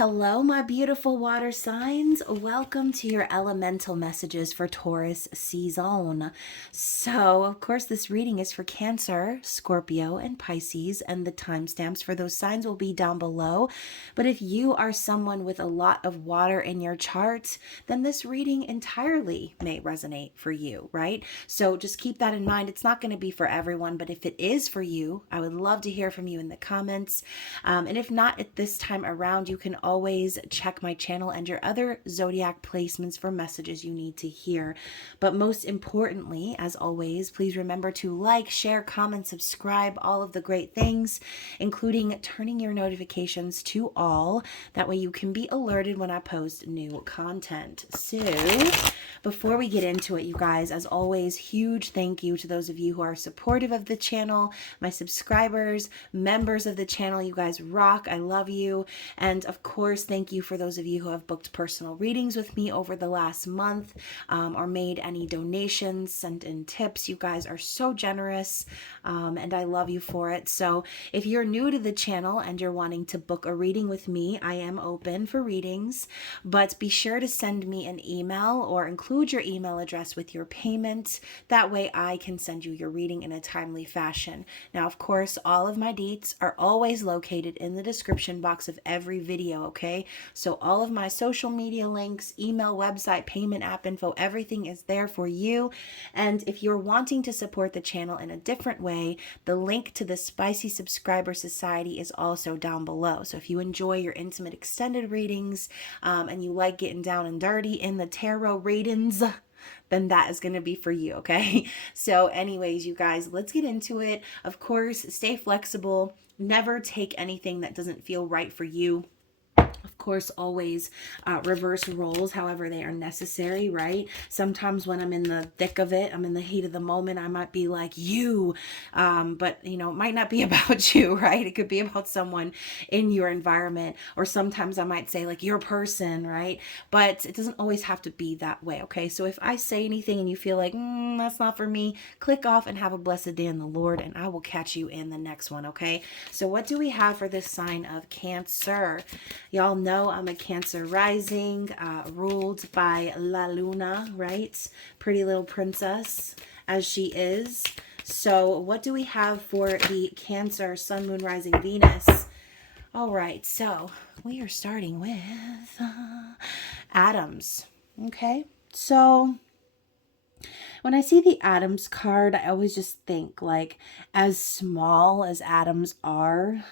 Hello, my beautiful water signs. Welcome to your elemental messages for Taurus season. So, of course, this reading is for Cancer, Scorpio, and Pisces, and the timestamps for those signs will be down below. But if you are someone with a lot of water in your chart, then this reading entirely may resonate for you, right? So just keep that in mind. It's not going to be for everyone, but if it is for you, I would love to hear from you in the comments. And if not at this time around, you can always check my channel and your other zodiac placements for messages you need to hear. But most importantly, as always, please remember to like, share, comment, subscribe, all of the great things, including turning your notifications to all. That way you can be alerted when I post new content. So before we get into it, you guys, as always, huge thank you to those of you who are supportive of the channel, my subscribers, members of the channel. You guys rock. I love you. And of course, thank you for those of you who have booked personal readings with me over the last month, or made any donations, sent in tips. You guys are so generous, and I love you for it. So if you're new to the channel and you're wanting to book a reading with me, I am open for readings, but be sure to send me an email or include your email address with your payment. That way I can send you your reading in a timely fashion. Now, of course, all of my deets are always located in the description box of every video, okay? So all of my social media links, email, website, payment, app info, everything is there for you. And if you're wanting to support the channel in a different way, the link to the Spicy Subscriber Society is also down below. So if you enjoy your intimate extended readings, and you like getting down and dirty in the tarot readings, then that is going to be for you, okay? So anyways, you guys, let's get into it. Of course, stay flexible. Never take anything that doesn't feel right for you. Of course, always reverse roles however they are necessary, right? Sometimes when I'm in the thick of it, I'm in the heat of the moment, I might be like, you, but you know, it might not be about you, right? It could be about someone in your environment, or sometimes I might say like your person, right? But it doesn't always have to be that way, okay? So if I say anything and you feel like, that's not for me, click off and have a blessed day in the Lord, and I will catch you in the next one, okay? So what do we have for this sign of Cancer? Y'all know I'm a Cancer rising, ruled by La Luna, right? Pretty little princess as she is. So what do we have for the Cancer, Sun, Moon, Rising, Venus? All right, so we are starting with atoms, okay? So when I see the atoms card, I always just think like, as small as atoms are,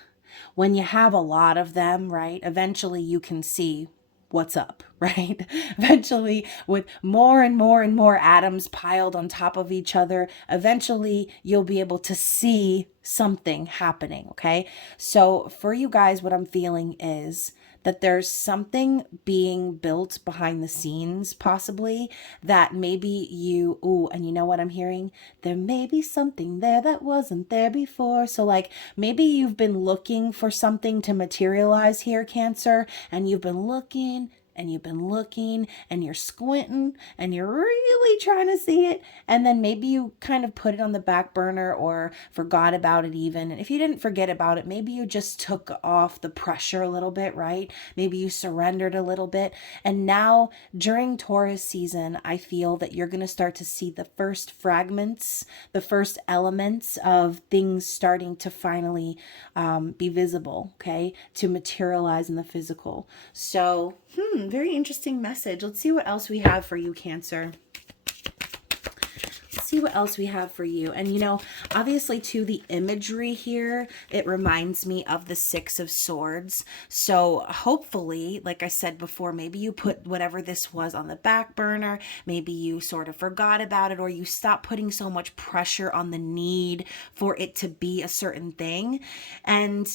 when you have a lot of them, right, eventually you can see what's up, right? Eventually, with more and more and more atoms piled on top of each other, eventually you'll be able to see something happening, okay? So for you guys, what I'm feeling is that there's something being built behind the scenes, possibly, that maybe and you know what I'm hearing? There may be something there that wasn't there before. So like maybe you've been looking for something to materialize here, Cancer, and you've been looking and you've been looking and you're squinting and you're really trying to see it. And then maybe you kind of put it on the back burner or forgot about it even. And if you didn't forget about it, maybe you just took off the pressure a little bit, right? Maybe you surrendered a little bit. And now during Taurus season, I feel that you're going to start to see the first fragments, the first elements of things starting to finally be visible, okay? To materialize in the physical. So, very interesting message. Let's see what else we have for you, Cancer. Let's see what else we have for you. And you know, obviously too, the imagery here, it reminds me of the Six of Swords. So hopefully, like I said before, maybe you put whatever this was on the back burner. Maybe you sort of forgot about it, or you stopped putting so much pressure on the need for it to be a certain thing. And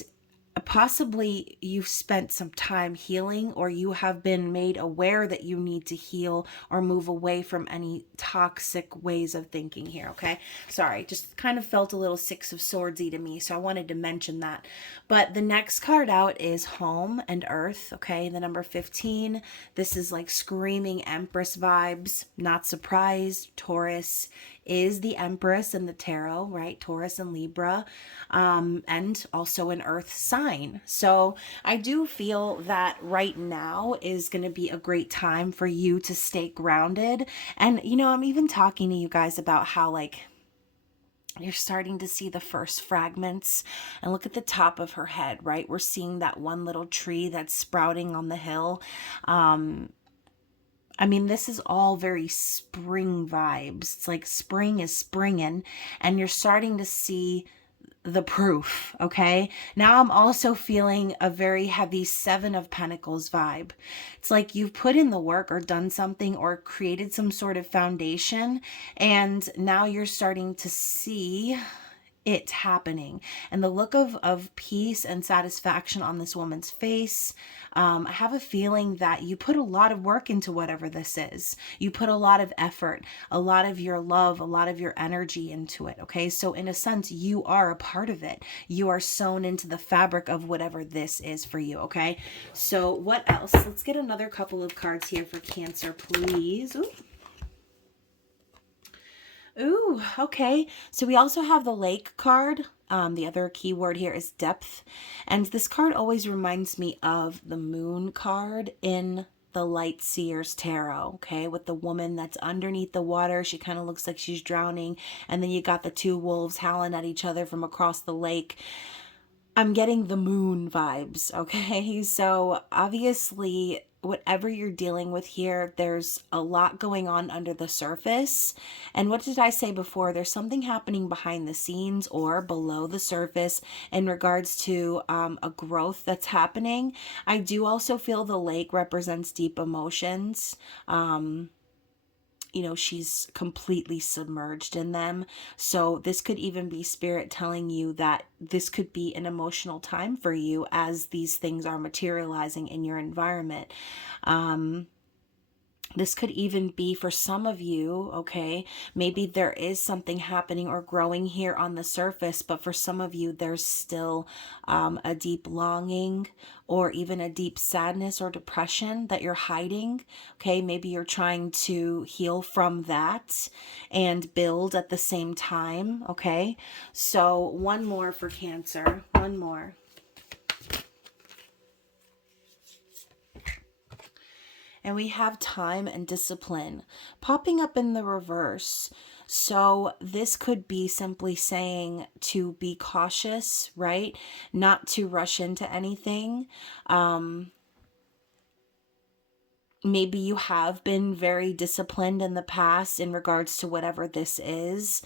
possibly you've spent some time healing, or you have been made aware that you need to heal or move away from any toxic ways of thinking here, okay? Sorry, just kind of felt a little Six of Swordsy to me, so I wanted to mention that. But the next card out is Home and Earth, okay? The number 15. This is like screaming Empress vibes. Not surprised, Taurus is the Empress in the tarot, right? Taurus and Libra, and also an earth sign. So I do feel that right now is going to be a great time for you to stay grounded. And, I'm even talking to you guys about how, like, you're starting to see the first fragments, and look at the top of her head, right? We're seeing that one little tree that's sprouting on the hill. This is all very spring vibes. It's like spring is springing, and you're starting to see the proof. Okay, now I'm also feeling a very heavy Seven of Pentacles vibe. It's like you've put in the work or done something or created some sort of foundation, and now you're starting to see it happening, and the look of peace and satisfaction on this woman's face. I have a feeling that you put a lot of work into whatever this is. You put a lot of effort, a lot of your love, a lot of your energy into it. Okay, so in a sense, you are a part of it. You are sewn into the fabric of whatever this is for you. Okay, so what else? Let's get another couple of cards here for Cancer, please. Ooh, okay. So we also have the lake card. The other keyword here is depth. And this card always reminds me of the moon card in the Light Seer's Tarot, okay? With the woman that's underneath the water. She kind of looks like she's drowning. And then you got the two wolves howling at each other from across the lake. I'm getting the moon vibes, okay? So obviously, whatever you're dealing with here, there's a lot going on under the surface. And what did I say before? There's something happening behind the scenes or below the surface in regards to a growth that's happening. I do also feel the lake represents deep emotions. She's completely submerged in them. So this could even be spirit telling you that this could be an emotional time for you as these things are materializing in your environment. This could even be for some of you, okay? Maybe there is something happening or growing here on the surface, but for some of you, there's still a deep longing or even a deep sadness or depression that you're hiding, okay? Maybe you're trying to heal from that and build at the same time, okay? So one more for Cancer, one more. And we have time and discipline popping up in the reverse. So this could be simply saying to be cautious, right? Not to rush into anything. Maybe you have been very disciplined in the past in regards to whatever this is.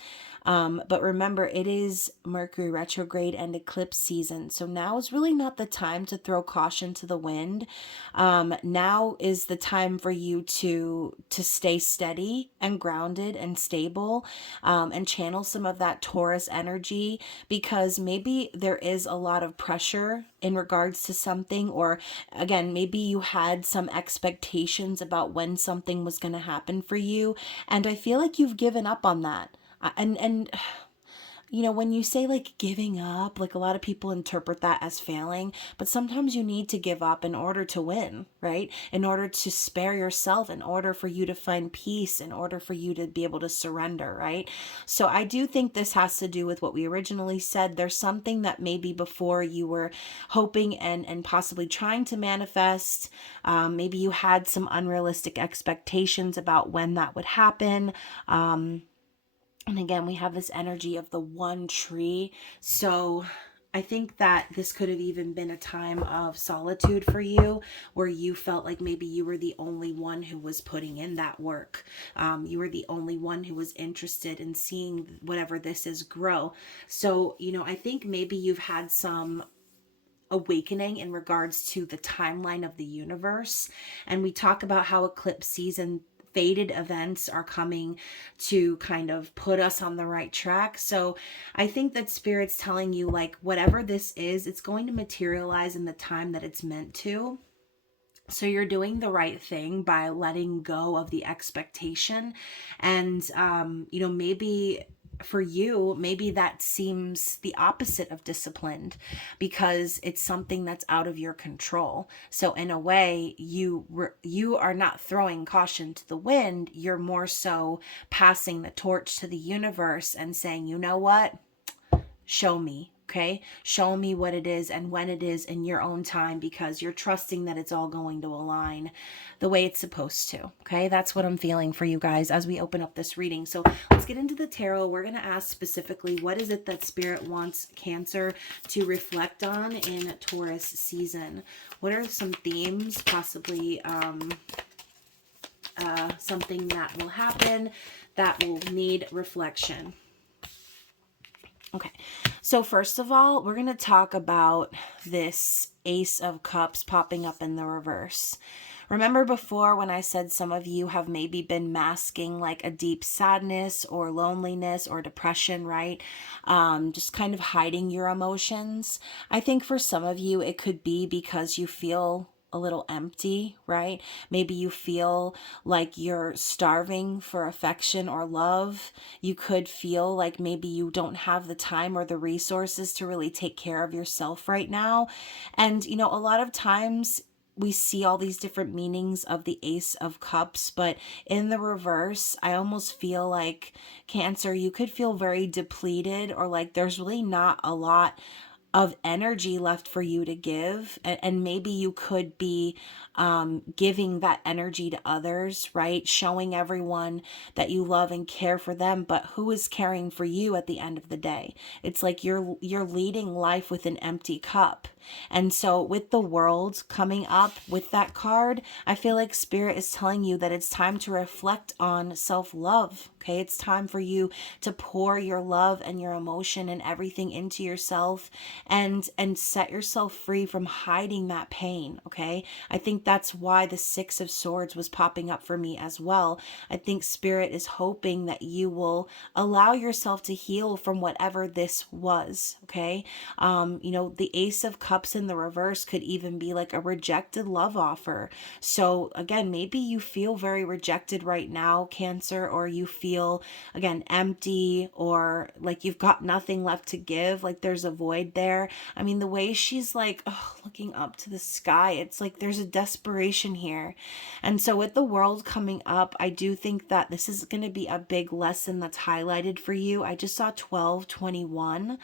But remember, it is Mercury retrograde and eclipse season. So now is really not the time to throw caution to the wind. Now is the time for you to stay steady and grounded and stable, and channel some of that Taurus energy, because maybe there is a lot of pressure in regards to something, or again, maybe you had some expectations about when something was going to happen for you, and I feel like you've given up on that. And when you say like giving up, like a lot of people interpret that as failing, but sometimes you need to give up in order to win, right? In order to spare yourself, in order for you to find peace, in order for you to be able to surrender, right? So I do think this has to do with what we originally said. There's something that maybe before you were hoping and possibly trying to manifest. Maybe you had some unrealistic expectations about when that would happen. And again, we have this energy of the one tree. So I think that this could have even been a time of solitude for you, where you felt like maybe you were the only one who was putting in that work. You were the only one who was interested in seeing whatever this is grow. So, I think maybe you've had some awakening in regards to the timeline of the universe. And we talk about how eclipse season fated events are coming to kind of put us on the right track. So I think that Spirit's telling you, like, whatever this is, it's going to materialize in the time that it's meant to. So you're doing the right thing by letting go of the expectation. And, maybe for you, maybe that seems the opposite of disciplined because it's something that's out of your control. So in a way, you are not throwing caution to the wind. You're more so passing the torch to the universe and saying, you know what? Show me. Okay, show me what it is and when it is in your own time, because you're trusting that it's all going to align the way it's supposed to. Okay, that's what I'm feeling for you guys as we open up this reading. So let's get into the tarot. We're going to ask specifically, what is it that Spirit wants Cancer to reflect on in Taurus season? What are some themes, possibly something that will happen that will need reflection? Okay, so first of all, we're going to talk about this Ace of Cups popping up in the reverse. Remember before when I said some of you have maybe been masking like a deep sadness or loneliness or depression, right? Just kind of hiding your emotions. I think for some of you, it could be because you feel a little empty, right? Maybe you feel like you're starving for affection or love. You could feel like maybe you don't have the time or the resources to really take care of yourself right now. And, you know, a lot of times we see all these different meanings of the Ace of Cups, but in the reverse, I almost feel like Cancer, you could feel very depleted, or like there's really not a lot of energy left for you to give, and maybe you could be giving that energy to others, right? Showing everyone that you love and care for them, but who is caring for you at the end of the day? It's like you're leading life with an empty cup. And so with the World coming up with that card, I feel like Spirit is telling you that it's time to reflect on self-love. Okay, it's time for you to pour your love and your emotion and everything into yourself, and set yourself free from hiding that pain. Okay, I think that's why the Six of Swords was popping up for me as well. I think Spirit is hoping that you will allow yourself to heal from whatever this was. Okay, you know, the Ace of Cups in the reverse could even be like a rejected love offer. So again, maybe you feel very rejected right now, Cancer, or you feel again empty, or like you've got nothing left to give, like there's a void there. I mean, the way she's like looking up to the sky, it's like there's a desperation here. And so with the World coming up, I do think that this is going to be a big lesson that's highlighted for you. I just saw 1221.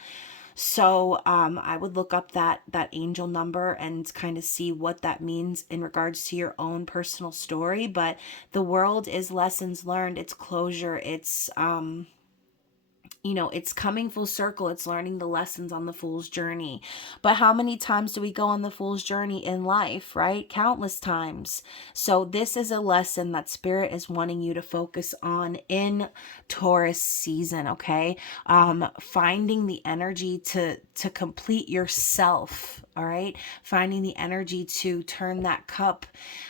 So I would look up that angel number and kind of see what that means in regards to your own personal story. But the World is lessons learned, it's closure, it's you know, it's coming full circle. It's learning the lessons on the Fool's Journey. But how many times do we go on the Fool's Journey in life, right? Countless times. So this is a lesson that Spirit is wanting you to focus on in Taurus season, okay? Finding the energy to complete yourself, all right? Finding the energy to turn that cup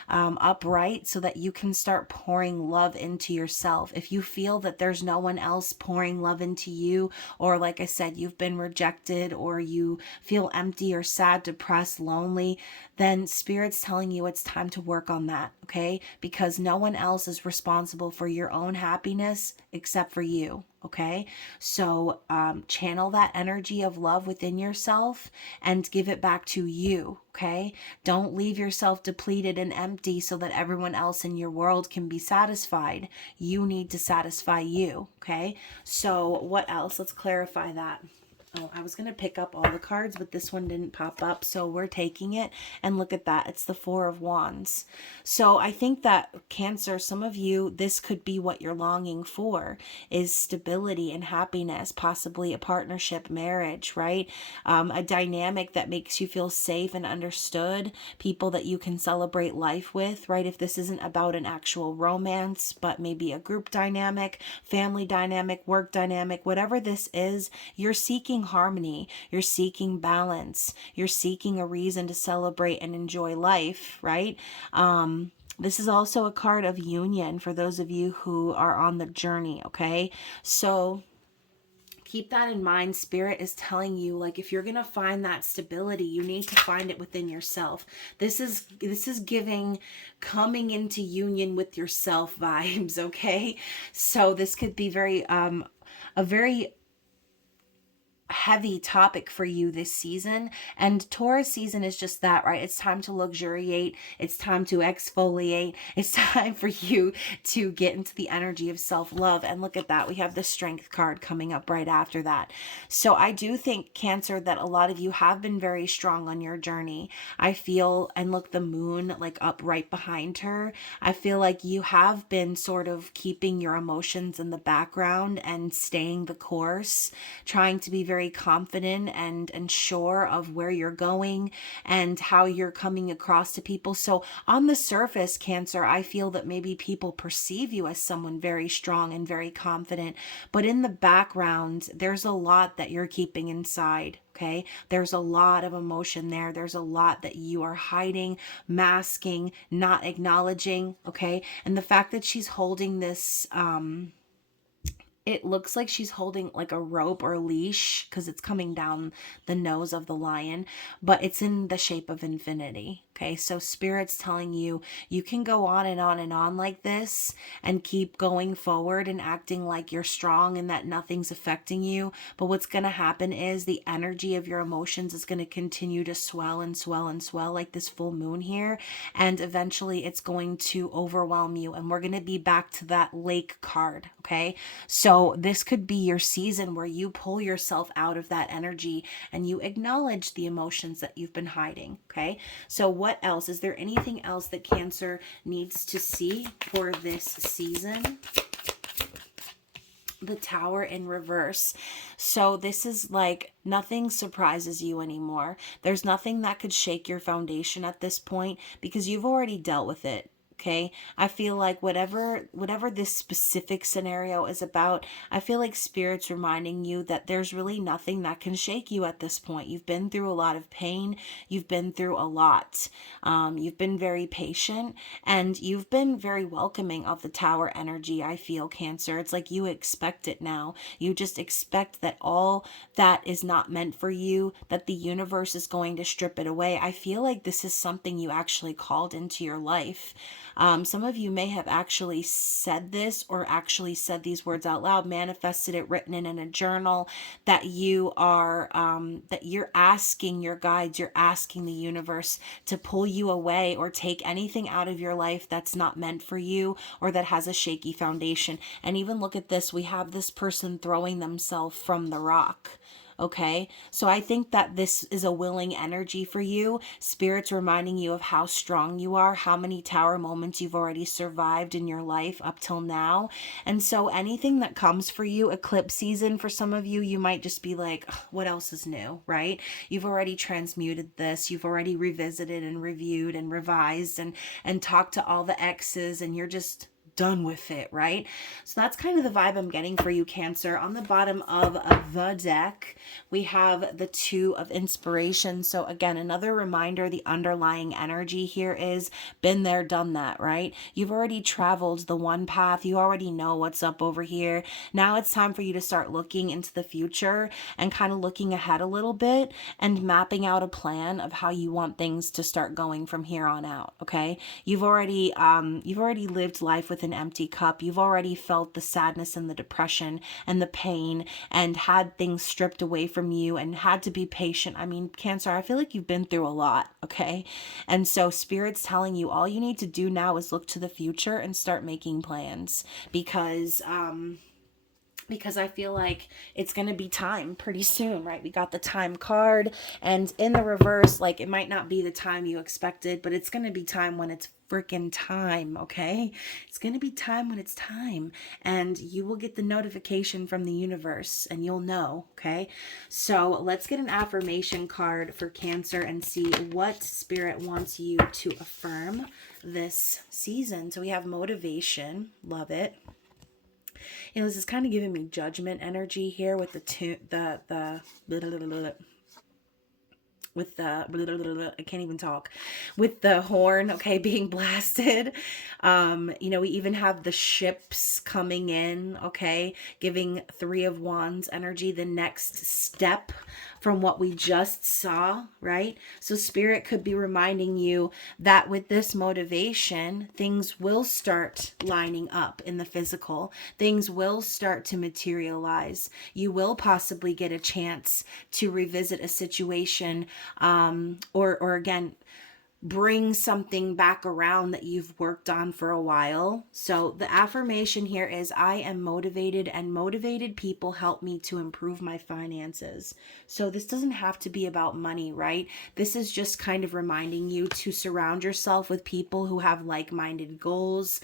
upright so that you can start pouring love into yourself. If you feel that there's no one else pouring love into you, or like I said, you've been rejected, or you feel empty or sad, depressed, lonely, then Spirit's telling you it's time to work on that, okay? Because no one else is responsible for your own happiness except for you. Okay, so channel that energy of love within yourself and give it back to you. Okay, don't leave yourself depleted and empty so that everyone else in your world can be satisfied. You need to satisfy you. Okay, so what else? Let's clarify that. Oh, I was going to pick up all the cards, but this one didn't pop up, so we're taking it. And look at that. It's the Four of Wands. So I think that Cancer, some of you, this could be what you're longing for, is stability and happiness, possibly a partnership, marriage, right? A dynamic that makes you feel safe and understood, people that you can celebrate life with, right? If this isn't about an actual romance, but maybe a group dynamic, family dynamic, work dynamic, whatever this is, you're seeking harmony, you're seeking balance, you're seeking a reason to celebrate and enjoy life, right? This is also a card of union for those of you who are on the journey, okay? So keep that in mind. Spirit is telling you, like, if you're going to find that stability, you need to find it within yourself. This is giving coming into union with yourself vibes, okay? So this could be very a very heavy topic for you this season. And Taurus season is just that, right? It's time to luxuriate. It's time to exfoliate. It's time for you to get into the energy of self-love. And look at that. We have the Strength card coming up right after that. So I do think, Cancer, that a lot of you have been very strong on your journey. I feel, and look, the moon like up right behind her. I feel like you have been sort of keeping your emotions in the background and staying the course, trying to be very confident and sure of where you're going and how you're coming across to people. So on the surface, Cancer, I feel that maybe people perceive you as someone very strong and very confident, but in the background, there's a lot that you're keeping inside. Okay, there's a lot of emotion there. There's a lot that you are hiding, masking, not acknowledging. Okay, and the fact that she's holding this, it looks like she's holding like a rope or a leash because it's coming down the nose of the lion, but it's in the shape of infinity. Okay, so Spirit's telling you, you can go on and on and on like this and keep going forward and acting like you're strong and that nothing's affecting you. But what's going to happen is the energy of your emotions is going to continue to swell and swell and swell like this full moon here. And eventually it's going to overwhelm you. And we're going to be back to that lake card. Okay, so this could be your season where you pull yourself out of that energy and you acknowledge the emotions that you've been hiding. Okay, so what else? Is there anything else that Cancer needs to see for this season? The Tower in reverse. So this is like nothing surprises you anymore. There's nothing that could shake your foundation at this point because you've already dealt with it. Okay, I feel like whatever this specific scenario is about, I feel like Spirit's reminding you that there's really nothing that can shake you at this point. You've been through a lot of pain. You've been through a lot. You've been very patient and you've been very welcoming of the Tower energy. I feel, Cancer. It's like you expect it now. You just expect that all that is not meant for you, that the universe is going to strip it away. I feel like this is something you actually called into your life. Some of you may have actually said this or actually said these words out loud, manifested it, written it in a journal, that you are, that you're asking your guides, you're asking the universe to pull you away or take anything out of your life that's not meant for you or that has a shaky foundation. And even look at this, we have this person throwing themselves from the rock. Okay, so I think that this is a willing energy for you. Spirit's reminding you of how strong you are, how many Tower moments you've already survived in your life up till now. And so anything that comes for you, eclipse season, for some of you, you might just be like, what else is new, right? You've already transmuted this. You've already revisited and reviewed and revised and talked to all the exes, and you're just done with it, right? So that's kind of the vibe I'm getting for you, Cancer. On the bottom of the deck, we have the Two of Inspiration. So again, another reminder, the underlying energy here is been there, done that, right? You've already traveled the one path. You already know what's up over here. Now it's time for you to start looking into the future and kind of looking ahead a little bit and mapping out a plan of how you want things to start going from here on out, okay? You've already lived life with an empty cup. You've already felt the sadness and the depression and the pain and had things stripped away from you and had to be patient. I mean, Cancer, I feel like you've been through a lot, okay? And so Spirit's telling you all you need to do now is look to the future and start making plans because I feel like it's going to be time pretty soon, right? We got the Time card, and in the reverse, like it might not be the time you expected, but it's going to be time when it's freaking time, okay? It's going to be time when it's time, and you will get the notification from the universe and you'll know, okay? So let's get an affirmation card for Cancer and see what Spirit wants you to affirm this season. So we have motivation, love it. You know, this is kind of giving me judgment energy here with I can't even talk, with the horn, okay, being blasted. You know, we even have the ships coming in, okay, giving Three of Wands energy, the next step from what we just saw, right? So Spirit could be reminding you that with this motivation, things will start lining up in the physical. Things will start to materialize. You will possibly get a chance to revisit a situation, or again, bring something back around that you've worked on for a while. So the affirmation here is, I am motivated, and motivated people help me to improve my finances. So this doesn't have to be about money, right? This is just kind of reminding you to surround yourself with people who have like-minded goals.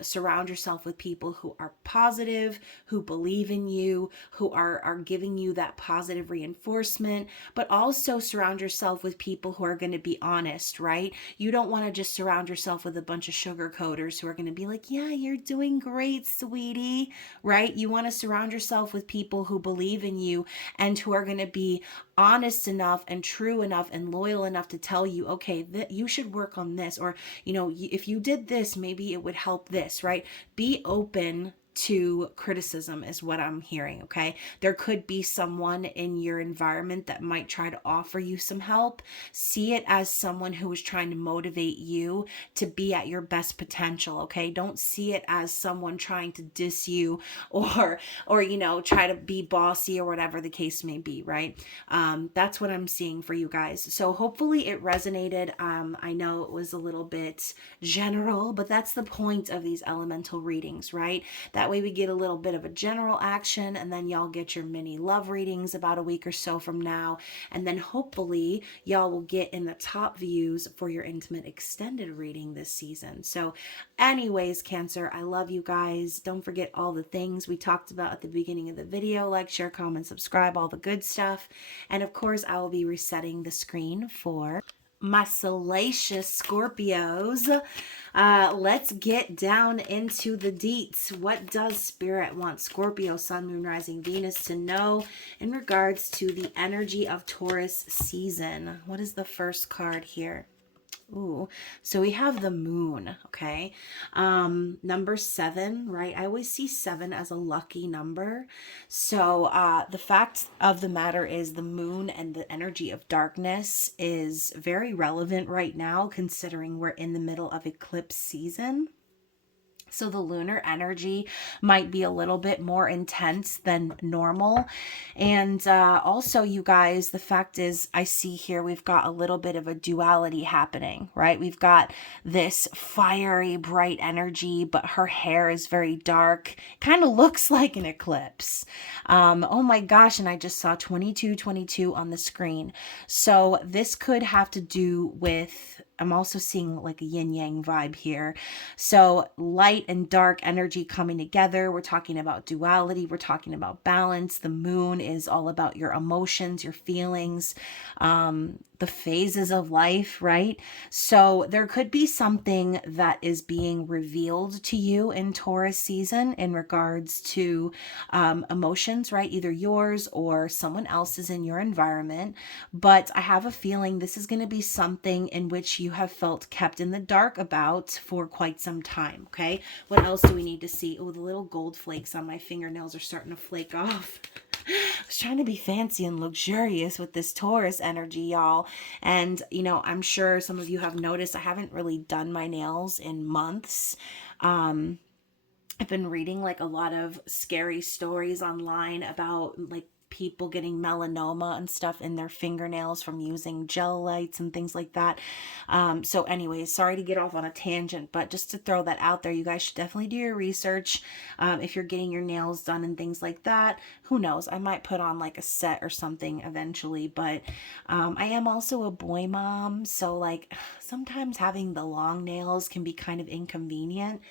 Surround yourself with people who are positive, who believe in you, who are giving you that positive reinforcement, but also surround yourself with people who are going to be honest, right? You don't want to just surround yourself with a bunch of sugar coaters who are going to be like, yeah, you're doing great, sweetie, right? You want to surround yourself with people who believe in you and who are going to be honest enough and true enough and loyal enough to tell you, okay, that you should work on this, or, you know, if you did this, maybe it would help this, right? Be open to criticism is what I'm hearing, okay? There could be someone in your environment that might try to offer you some help. See it as someone who is trying to motivate you to be at your best potential, okay? Don't see it as someone trying to diss you or you know, try to be bossy or whatever the case may be, right? That's what I'm seeing for you guys. So hopefully it resonated. I know it was a little bit general, but that's the point of these elemental readings, right? That way we get a little bit of a general action, and then y'all get your mini love readings about a week or so from now. And then hopefully y'all will get in the top views for your intimate extended reading this season. So anyways, Cancer, I love you guys. Don't forget all the things we talked about at the beginning of the video. Like, share, comment, subscribe, all the good stuff. And of course, I will be resetting the screen for my salacious Scorpios. Let's get down into the deets. What does Spirit want Scorpio, Sun, Moon, Rising, Venus to know in regards to the energy of Taurus season? What is the first card here? Ooh, so we have the moon, okay? Number 7, right? I always see 7 as a lucky number. So the fact of the matter is the moon and the energy of darkness is very relevant right now, considering we're in the middle of eclipse season. So the lunar energy might be a little bit more intense than normal. And also, you guys, the fact is, I see here we've got a little bit of a duality happening, right? We've got this fiery, bright energy, but her hair is very dark. Kind of looks like an eclipse. Oh my gosh, and I just saw 2222 on the screen. So this could have to do with, I'm also seeing like a yin yang vibe here. So light and dark energy coming together. We're talking about duality. We're talking about balance. The moon is all about your emotions, your feelings, the phases of life, right? So there could be something that is being revealed to you in Taurus season in regards to emotions, right? Either yours or someone else's in your environment. But I have a feeling this is going to be something in which you have felt kept in the dark about for quite some time, okay? What else do we need to see? Oh, the little gold flakes on my fingernails are starting to flake off. I was trying to be fancy and luxurious with this Taurus energy, y'all. And, you know, I'm sure some of you have noticed I haven't really done my nails in months. I've been reading like a lot of scary stories online about like people getting melanoma and stuff in their fingernails from using gel lights and things like that. So anyways, sorry to get off on a tangent, but just to throw that out there, you guys should definitely do your research. If you're getting your nails done and things like that, who knows? I might put on like a set or something eventually, but I am also a boy mom. So like sometimes having the long nails can be kind of inconvenient.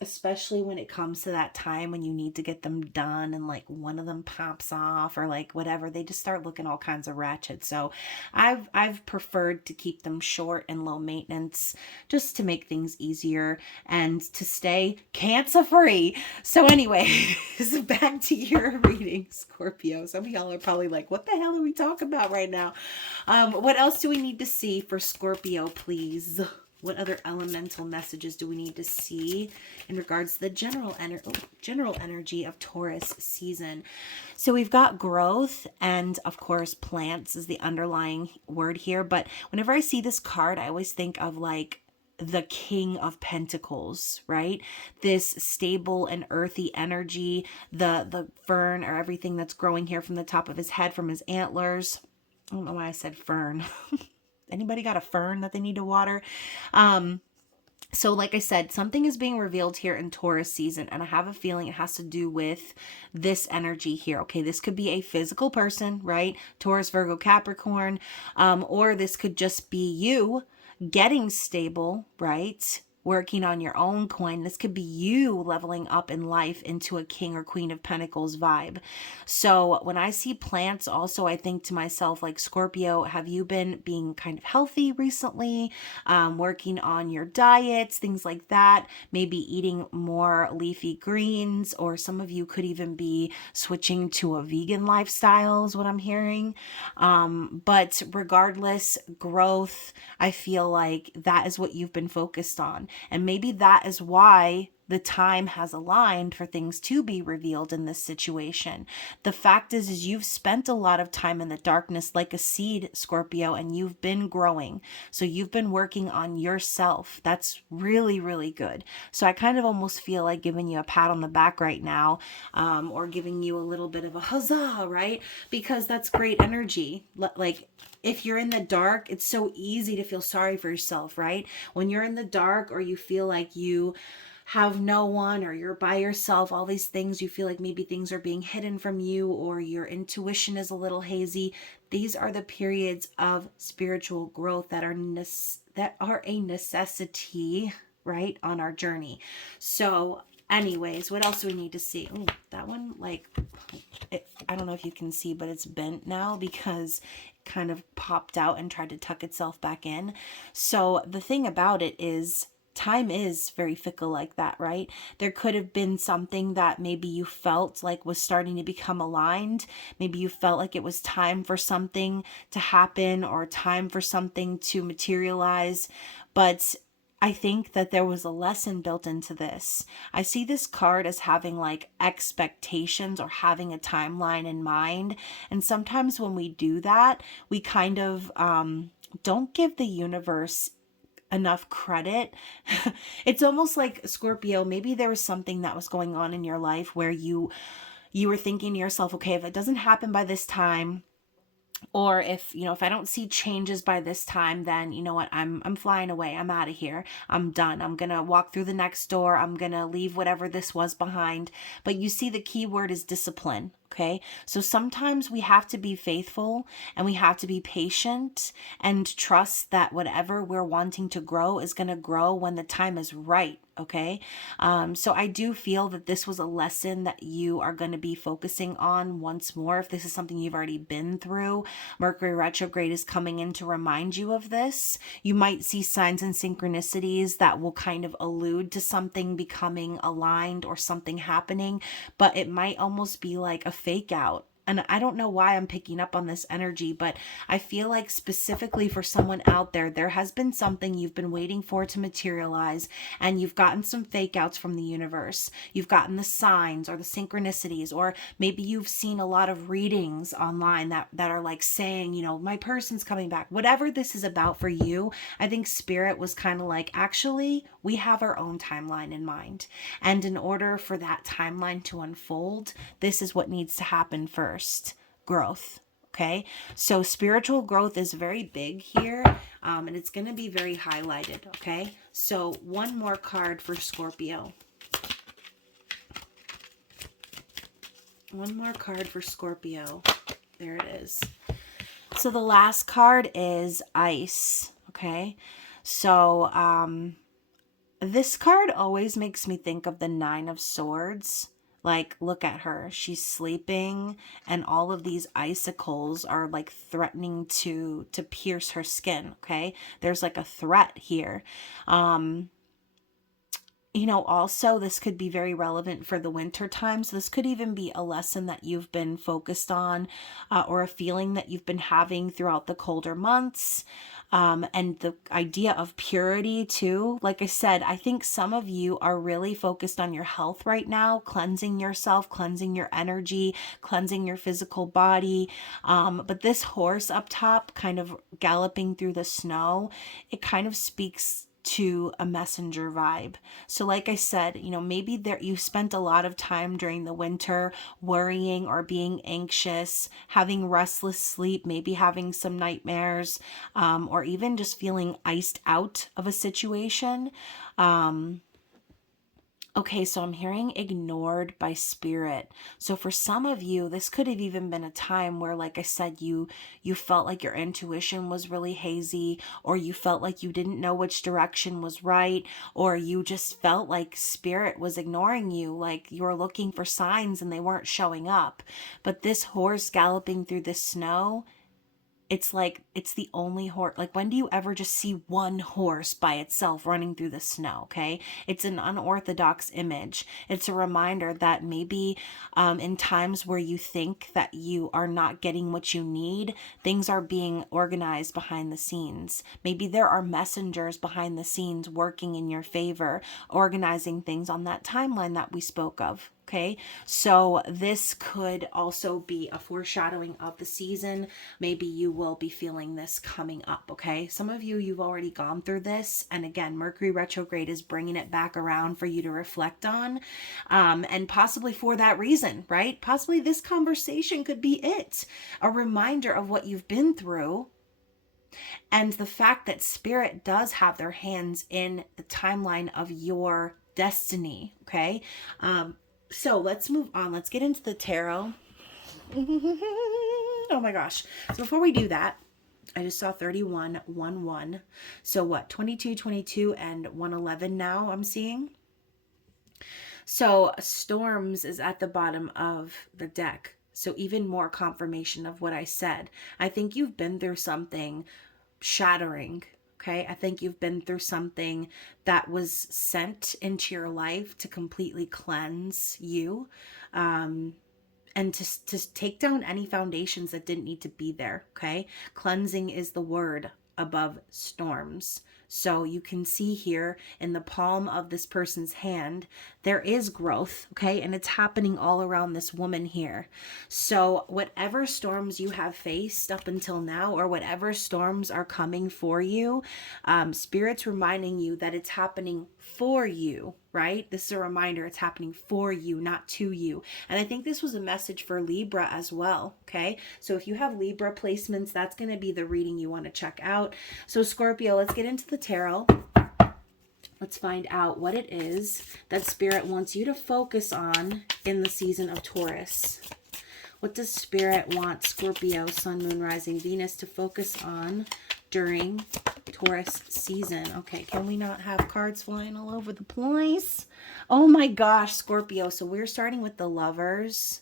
Especially when it comes to that time when you need to get them done and like one of them pops off or like whatever, they just start looking all kinds of ratchet. So I've preferred to keep them short and low maintenance just to make things easier and to stay cancer free. So anyway, back to your reading, Scorpio. Some of y'all are probably like, what the hell are we talking about right now? What else do we need to see for Scorpio, please? What other elemental messages do we need to see in regards to the general energy of Taurus season? So we've got growth, and of course plants is the underlying word here. But whenever I see this card, I always think of like the King of Pentacles, right? This stable and earthy energy, the fern or everything that's growing here from the top of his head, from his antlers. I don't know why I said fern. Anybody got a fern that they need to water? So like I said, something is being revealed here in Taurus season, and I have a feeling it has to do with this energy here. Okay, this could be a physical person, right? Taurus, Virgo, Capricorn, or this could just be you getting stable, right? Working on your own coin. This could be you leveling up in life into a King or Queen of Pentacles vibe. So when I see plants also, I think to myself, like, Scorpio, have you been being kind of healthy recently? Working on your diets, things like that. Maybe eating more leafy greens, or some of you could even be switching to a vegan lifestyle is what I'm hearing. But regardless, growth, I feel like that is what you've been focused on. And maybe that is why the time has aligned for things to be revealed in this situation. The fact is you've spent a lot of time in the darkness like a seed, Scorpio, and you've been growing. So you've been working on yourself. That's really, really good. So I kind of almost feel like giving you a pat on the back right now, or giving you a little bit of a huzzah, right? Because that's great energy. Like, if you're in the dark, it's so easy to feel sorry for yourself, right? When you're in the dark, or you feel like you have no one, or you're by yourself, all these things, you feel like maybe things are being hidden from you, or your intuition is a little hazy. These are the periods of spiritual growth that are a necessity, right, on our journey. So anyways, what else do we need to see? Ooh, that one, like, I don't know if you can see, but it's bent now because it kind of popped out and tried to tuck itself back in. So the thing about it is, time is very fickle like that, right? There could have been something that maybe you felt like was starting to become aligned. Maybe you felt like it was time for something to happen, or time for something to materialize. But I think that there was a lesson built into this. I see this card as having like expectations, or having a timeline in mind. And sometimes when we do that, we kind of don't give the universe enough credit. It's almost like, Scorpio, maybe there was something that was going on in your life where you were thinking to yourself, okay, if it doesn't happen by this time, or if I don't see changes by this time, then you know what, I'm flying away, I'm out of here, I'm done, I'm gonna walk through the next door, I'm gonna leave whatever this was behind. But you see, the key word is discipline. Okay, so sometimes we have to be faithful, and we have to be patient, and trust that whatever we're wanting to grow is going to grow when the time is right. Okay, so I do feel that this was a lesson that you are going to be focusing on once more. If this is something you've already been through, Mercury retrograde is coming in to remind you of this. You might see signs and synchronicities that will kind of allude to something becoming aligned or something happening, but it might almost be like a fake out. And I don't know why I'm picking up on this energy, but I feel like specifically for someone out there, there has been something you've been waiting for to materialize, and you've gotten some fake outs from the universe. You've gotten the signs or the synchronicities, or maybe you've seen a lot of readings online that are like saying, my person's coming back. Whatever this is about for you, I think Spirit was kind of like, actually, we have our own timeline in mind. And in order for that timeline to unfold, this is what needs to happen first. Growth. Okay, so spiritual growth is very big here, and it's going to be very highlighted. Okay, so one more card for Scorpio. One more card for Scorpio. There it is. So the last card is ice. Okay, so this card always makes me think of the Nine of Swords. Like, look at her. She's sleeping, and all of these icicles are like threatening to pierce her skin, okay? There's like a threat here. Also, this could be very relevant for the winter times. This could even be a lesson that you've been focused on, or a feeling that you've been having throughout the colder months. And the idea of purity too. Like I said, I think some of you are really focused on your health right now, cleansing yourself, cleansing your energy, cleansing your physical body. But this horse up top kind of galloping through the snow, it kind of speaks to a messenger vibe. So like I said, maybe there you spent a lot of time during the winter worrying or being anxious, having restless sleep, maybe having some nightmares, or even just feeling iced out of a situation. Okay, so I'm hearing ignored by spirit. So for some of you, this could have even been a time where, like I said, you felt like your intuition was really hazy, or you felt like you didn't know which direction was right, or you just felt like spirit was ignoring you, like you were looking for signs and they weren't showing up. But this horse galloping through the snow, it's like it's the only horse. Like, when do you ever just see one horse by itself running through the snow? Okay, it's an unorthodox image. It's a reminder that maybe in times where you think that you are not getting what you need, things are being organized behind the scenes. Maybe there are messengers behind the scenes working in your favor, organizing things on that timeline that we spoke of. Okay, so this could also be a foreshadowing of the season. Maybe you will be feeling this coming up. Okay, some of you've already gone through this, and again, Mercury retrograde is bringing it back around for you to reflect on, and possibly for that reason, right? Possibly this conversation could be it, a reminder of what you've been through, and the fact that spirit does have their hands in the timeline of your destiny. Okay, so let's move on. Let's get into the tarot. Oh my gosh. So before we do that, I just saw 31, 1, 1. So what? 22, 22, and 111 now I'm seeing. So storms is at the bottom of the deck. So even more confirmation of what I said. I think you've been through something shattering. Okay, I think you've been through something that was sent into your life to completely cleanse you, and to take down any foundations that didn't need to be there. Okay, cleansing is the word above storms. So you can see here in the palm of this person's hand, there is growth, okay? And it's happening all around this woman here. So whatever storms you have faced up until now, or whatever storms are coming for you, Spirit's reminding you that it's happening for you, right? This is a reminder it's happening for you, not to you. And I think this was a message for Libra as well, okay? So if you have Libra placements, that's going to be the reading you want to check out. So Scorpio, let's get into the tarot. Let's find out what it is that Spirit wants you to focus on in the season of Taurus. What does Spirit want Scorpio, Sun, Moon, Rising, Venus to focus on during Taurus season? Okay, can we not have cards flying all over the place? Oh my gosh, Scorpio. So we're starting with the Lovers.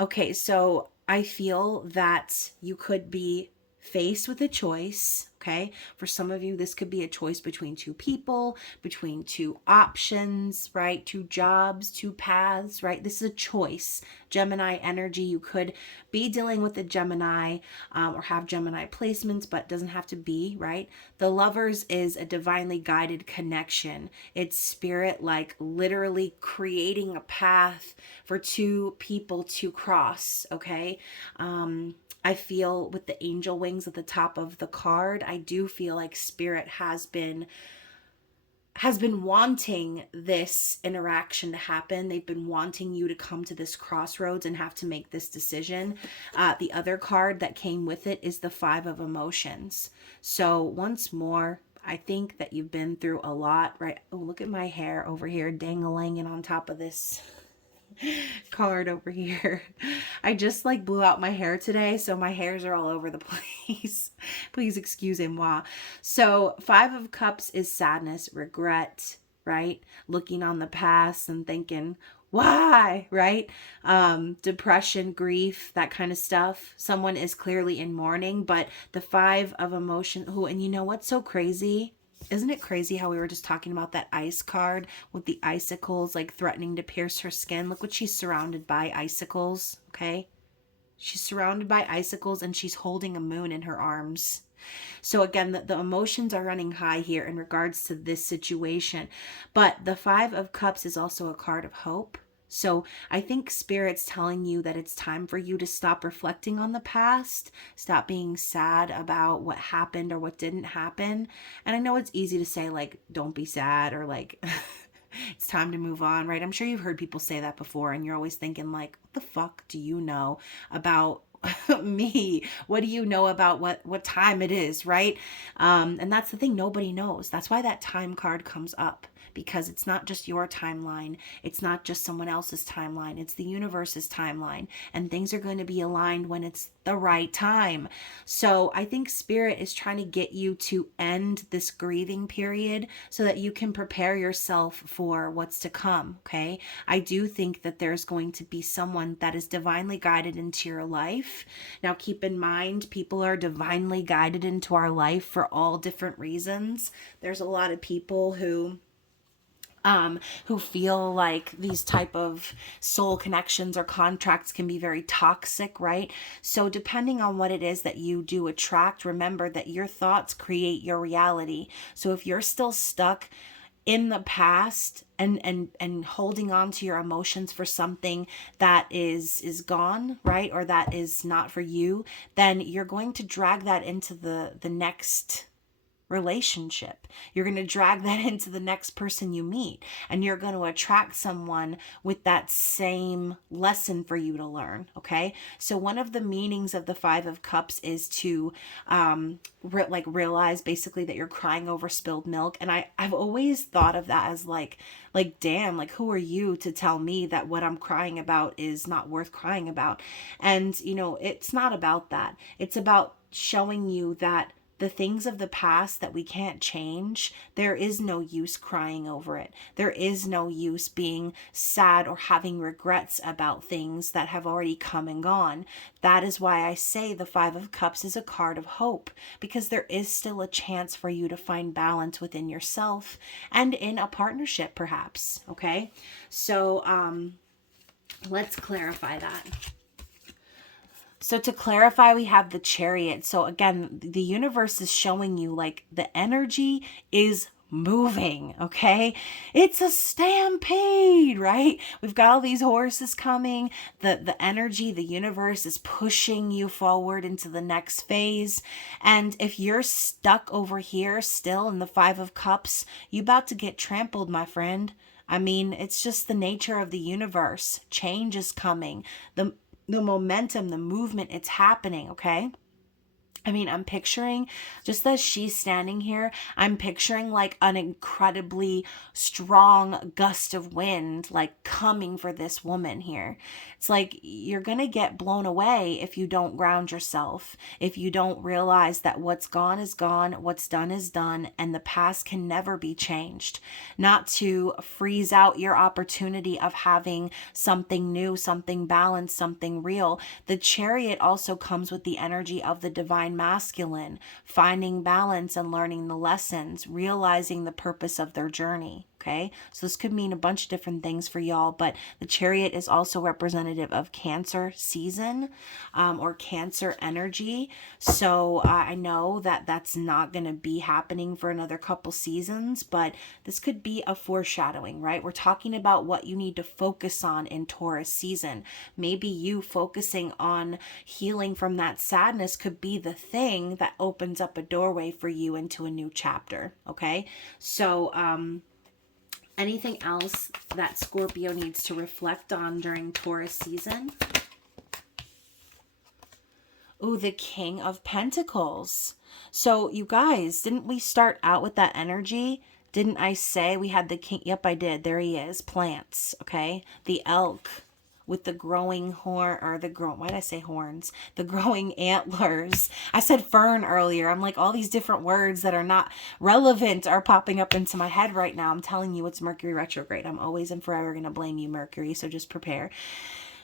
Okay, so I feel that you could be faced with a choice. Okay, for some of you, this could be a choice between two people, between two options, right? Two jobs, two paths, right? This is a choice. Gemini energy. You could be dealing with a Gemini, or have Gemini placements, but doesn't have to be, right? The Lovers is a divinely guided connection. It's Spirit, like literally creating a path for two people to cross. Okay. I feel with the angel wings at the top of the card, I do feel like Spirit has been wanting this interaction to happen. They've been wanting you to come to this crossroads and have to make this decision. The other card that came with it is the Five of Emotions. So once more, I think that you've been through a lot, right? Oh, look at my hair over here dang-a-langing on top of this card over here. I just like blew out my hair today, so my hairs are all over the place. Please excuse moi. So Five of Cups is sadness, regret, right? Looking on the past and thinking, why, right? Depression, grief, that kind of stuff. Someone is clearly in mourning, but the Five of Emotion, and you know what's so crazy? Isn't it crazy how we were just talking about that ice card with the icicles like threatening to pierce her skin? Look what she's surrounded by, icicles, okay? She's surrounded by icicles and she's holding a moon in her arms. So again, the emotions are running high here in regards to this situation. But the Five of Cups is also a card of hope. So I think Spirit's telling you that it's time for you to stop reflecting on the past, stop being sad about what happened or what didn't happen. And I know it's easy to say, like, don't be sad, or like, it's time to move on, right? I'm sure you've heard people say that before, and you're always thinking, like, what the fuck do you know about me? What do you know about what time it is, right? And that's the thing, nobody knows. That's why that time card comes up, because it's not just your timeline, it's not just someone else's timeline, it's the universe's timeline, and things are going to be aligned when it's the right time. So I think Spirit is trying to get you to end this grieving period so that you can prepare yourself for what's to come. Okay, I do think that there's going to be someone that is divinely guided into your life. Now keep in mind, people are divinely guided into our life for all different reasons. There's a lot of people who feel like these type of soul connections or contracts can be very toxic, right? So depending on what it is that you do attract, remember that your thoughts create your reality. So if you're still stuck in the past and holding on to your emotions for something that is gone, right, or that is not for you, then you're going to drag that into the next relationship. You're going to drag that into the next person you meet, and you're going to attract someone with that same lesson for you to learn. Okay, so one of the meanings of the Five of Cups is to realize basically that you're crying over spilled milk. And I've always thought of that as like damn, like who are you to tell me that what I'm crying about is not worth crying about? And it's not about that. It's about showing you that the things of the past that we can't change, there is no use crying over it. There is no use being sad or having regrets about things that have already come and gone. That is why I say the Five of Cups is a card of hope, because there is still a chance for you to find balance within yourself and in a partnership, perhaps. Okay, so let's clarify that. So to clarify, we have the Chariot. So again, the universe is showing you like the energy is moving, okay? It's a stampede, right? We've got all these horses coming. The energy, the universe is pushing you forward into the next phase. And if you're stuck over here still in the Five of Cups, you about to get trampled, my friend. I mean, it's just the nature of the universe. Change is coming. The momentum, the movement, it's happening, okay? I mean, I'm picturing, just as she's standing here, I'm picturing like an incredibly strong gust of wind, like coming for this woman here. It's like you're going to get blown away if you don't ground yourself, if you don't realize that what's gone is gone, what's done is done, and the past can never be changed. Not to freeze out your opportunity of having something new, something balanced, something real. The Chariot also comes with the energy of the divine masculine, finding balance and learning the lessons, realizing the purpose of their journey. Okay, so this could mean a bunch of different things for y'all, but the Chariot is also representative of Cancer season or Cancer energy. So I know that that's not going to be happening for another couple seasons, but this could be a foreshadowing, right? We're talking about what you need to focus on in Taurus season. Maybe you focusing on healing from that sadness could be the thing that opens up a doorway for you into a new chapter. Okay, so anything else that Scorpio needs to reflect on during Taurus season? Ooh, the King of Pentacles. So you guys, didn't we start out with that energy? Didn't I say we had the king? Yep, I did. There he is. Plants. Okay. The elk with the growing horn, or why did I say horns? The growing antlers. I said fern earlier. I'm like, all these different words that are not relevant are popping up into my head right now. I'm telling you, it's Mercury retrograde. I'm always and forever going to blame you, Mercury. So just prepare.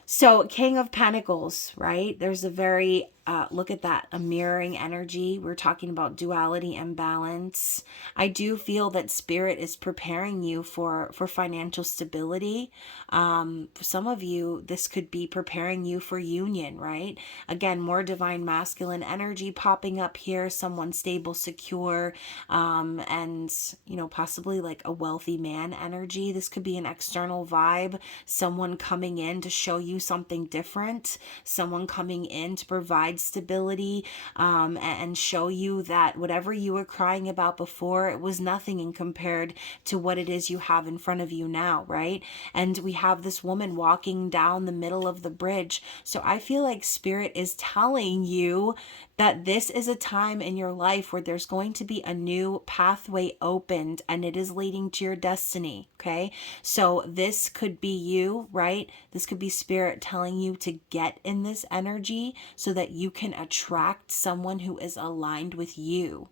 So King of Pentacles, right? There's a very look at that, a mirroring energy. We're talking about duality and balance. I do feel that spirit is preparing you for financial stability. For some of you, this could be preparing you for union, right? Again, more divine masculine energy popping up here, someone stable, secure, and, you know, possibly like a wealthy man energy. This could be an external vibe, someone coming in to show you something different, someone coming in to provide stability, and show you that whatever you were crying about before, it was nothing in compared to what it is you have in front of you now, right? And we have this woman walking down the middle of the bridge. So I feel like spirit is telling you that this is a time in your life where there's going to be a new pathway opened, and it is leading to your destiny. Okay. So this could be you, right? This could be spirit telling you to get in this energy so that you can attract someone who is aligned with you.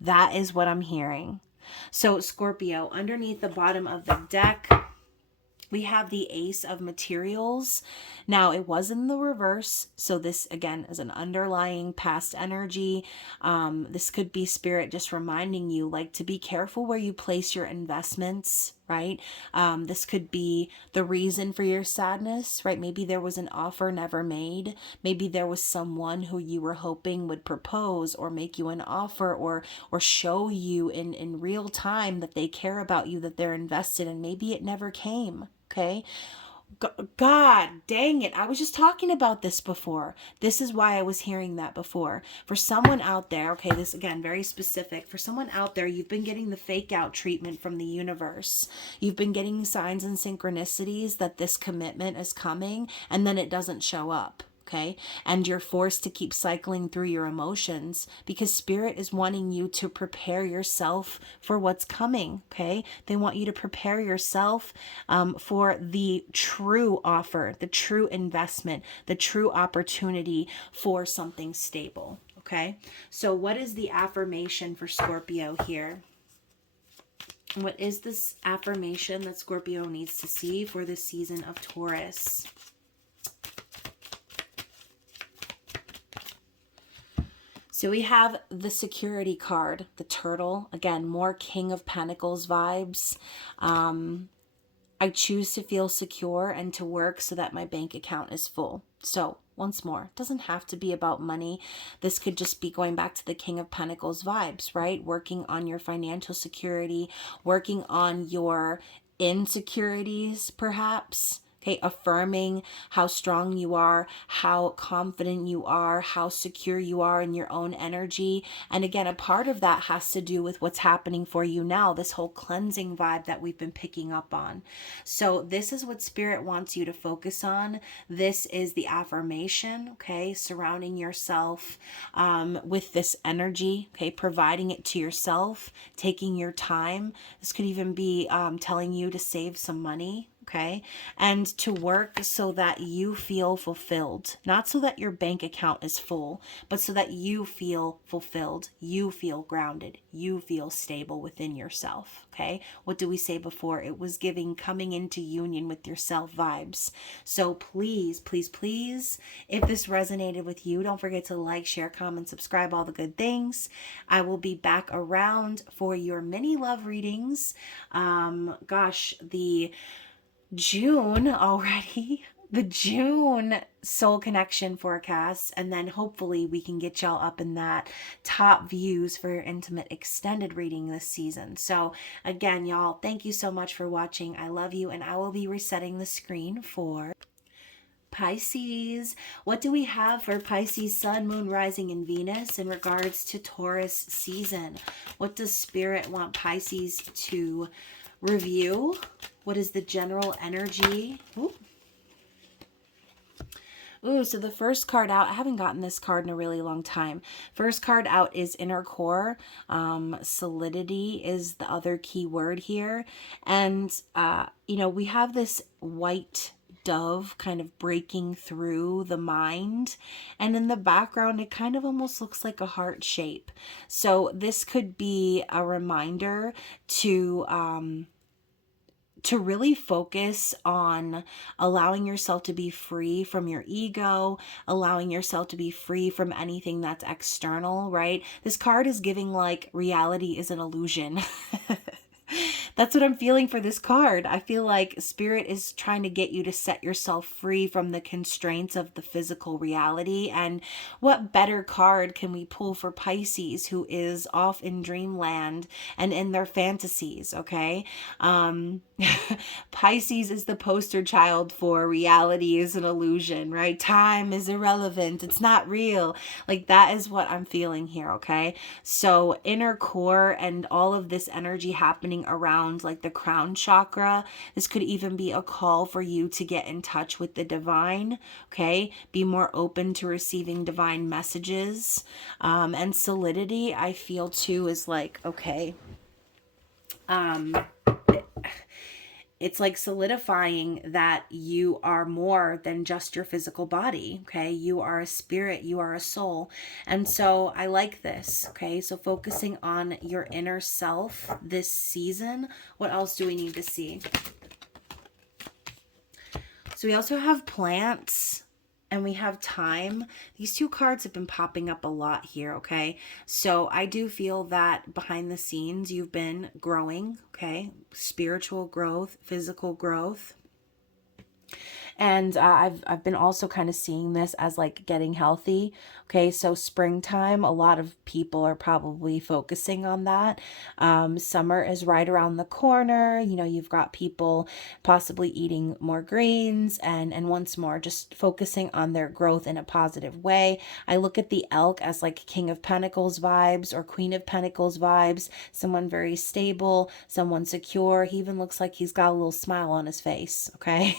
That is what I'm hearing. So Scorpio, underneath the bottom of the deck, we have the Ace of Materials. Now, it was in the reverse, so this, again, is an underlying past energy. This could be spirit just reminding you, like, to be careful where you place your investments, right? This could be the reason for your sadness, right? Maybe there was an offer never made. Maybe there was someone who you were hoping would propose or make you an offer, or show you in real time that they care about you, that they're invested, and maybe it never came. Okay. God dang it. I was just talking about this before. This is why I was hearing that before. For someone out there, okay, this again, very specific. For someone out there, you've been getting the fake out treatment from the universe. You've been getting signs and synchronicities that this commitment is coming, and then it doesn't show up. Okay. And you're forced to keep cycling through your emotions because spirit is wanting you to prepare yourself for what's coming. Okay. They want you to prepare yourself for the true offer, the true investment, the true opportunity for something stable. Okay. So what is the affirmation for Scorpio here? What is this affirmation that Scorpio needs to see for the season of Taurus? So we have the security card, the turtle. Again, more King of Pentacles vibes. I choose to feel secure and to work so that my bank account is full. So once more, it doesn't have to be about money. This could just be going back to the King of Pentacles vibes, right? Working on your financial security, working on your insecurities, perhaps. Okay, affirming how strong you are, how confident you are, how secure you are in your own energy. And again, a part of that has to do with what's happening for you now, this whole cleansing vibe that we've been picking up on. So this is what spirit wants you to focus on. This is the affirmation, okay, surrounding yourself with this energy, okay, providing it to yourself, taking your time. This could even be telling you to save some money, okay, and to work so that you feel fulfilled, not so that your bank account is full, but so that you feel fulfilled, you feel grounded, you feel stable within yourself. Okay, what do we say before? It was giving coming into union with yourself vibes. So please, please, please, if this resonated with you, don't forget to like, share, comment, subscribe, all the good things. I will be back around for your mini love readings. The June already, the June soul connection forecast, and then hopefully we can get y'all up in that top views for your intimate extended reading this season. So again, y'all, thank you so much for watching. I love you, and I will be resetting the screen for Pisces. What do we have for Pisces sun, moon, rising, and Venus in regards to Taurus season? What does spirit want Pisces to review? What is the general energy? Ooh, so the first card out, I haven't gotten this card in a really long time. First card out is inner core. Solidity is the other key word here. And, we have this white dove kind of breaking through the mind. And in the background, it kind of almost looks like a heart shape. So this could be a reminder to to really focus on allowing yourself to be free from your ego, allowing yourself to be free from anything that's external, right? This card is giving like reality is an illusion. That's what I'm feeling for this card. I feel like Spirit is trying to get you to set yourself free from the constraints of the physical reality. And what better card can we pull for Pisces, who is off in dreamland and in their fantasies, okay? Pisces is the poster child for reality is an illusion, right? Time is irrelevant. It's not real. Like that is what I'm feeling here, okay? So inner core and all of this energy happening around like the crown chakra. This could even be a call for you to get in touch with the divine, okay? Be more open to receiving divine messages. And solidity, I feel too, is like, okay, it's like solidifying that you are more than just your physical body, okay? You are a spirit, you are a soul. And so I like this, okay? So focusing on your inner self this season. What else do we need to see? So we also have plants and we have time. These two cards have been popping up a lot here, okay? So I do feel that behind the scenes you've been growing, okay? Spiritual growth, physical growth. And I've been also kind of seeing this as like getting healthy. Okay, so springtime, a lot of people are probably focusing on that. Summer is right around the corner. You know, you've got people possibly eating more greens and once more just focusing on their growth in a positive way. I look at the elk as like King of Pentacles vibes or Queen of Pentacles vibes. Someone very stable, someone secure. He even looks like he's got a little smile on his face. Okay.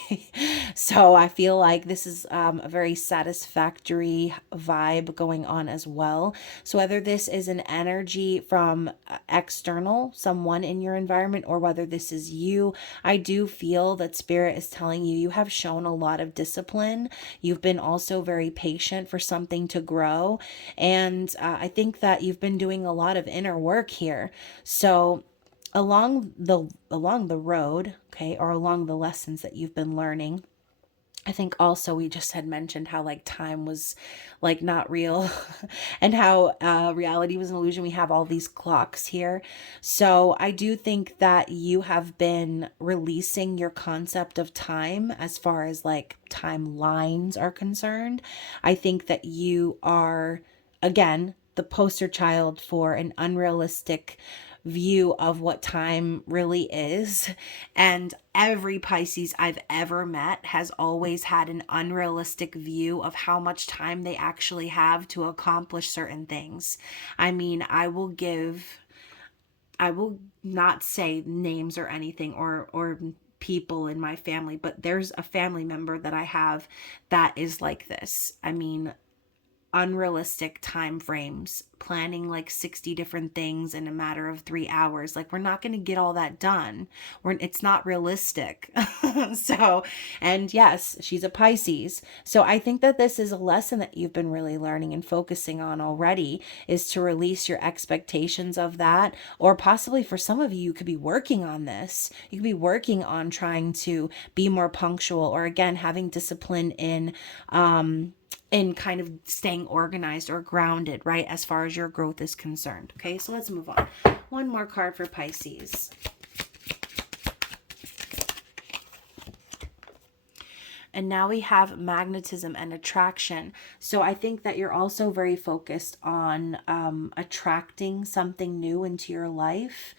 So I feel like this is a very satisfactory vibe going on as well. So whether this is an energy from external, someone in your environment, or whether this is you, I do feel that Spirit is telling you, you have shown a lot of discipline. You've been also very patient for something to grow. And I think that you've been doing a lot of inner work here. So along the road, okay, or along the lessons that you've been learning, I think also we just had mentioned how like time was like not real and how reality was an illusion. We have all these clocks here. So I do think that you have been releasing your concept of time as far as like timelines are concerned. I think that you are, again, the poster child for an unrealistic view of what time really is. And every Pisces I've ever met has always had an unrealistic view of how much time they actually have to accomplish certain things. I mean, I will not say names or anything or people in my family, but there's a family member that I have that is like this. I mean, unrealistic time frames, planning like 60 different things in a matter of 3 hours. Like, we're not going to get all that done. It's not realistic. So, and yes, she's a Pisces. So I think that this is a lesson that you've been really learning and focusing on already, is to release your expectations of that. Or possibly for some of you, you could be working on this. You could be working on trying to be more punctual, or again, having discipline in kind of staying organized or grounded, right, as far as your growth is concerned. Okay, so let's move on. One more card for Pisces. And now we have magnetism and attraction. So I think that you're also very focused on attracting something new into your life,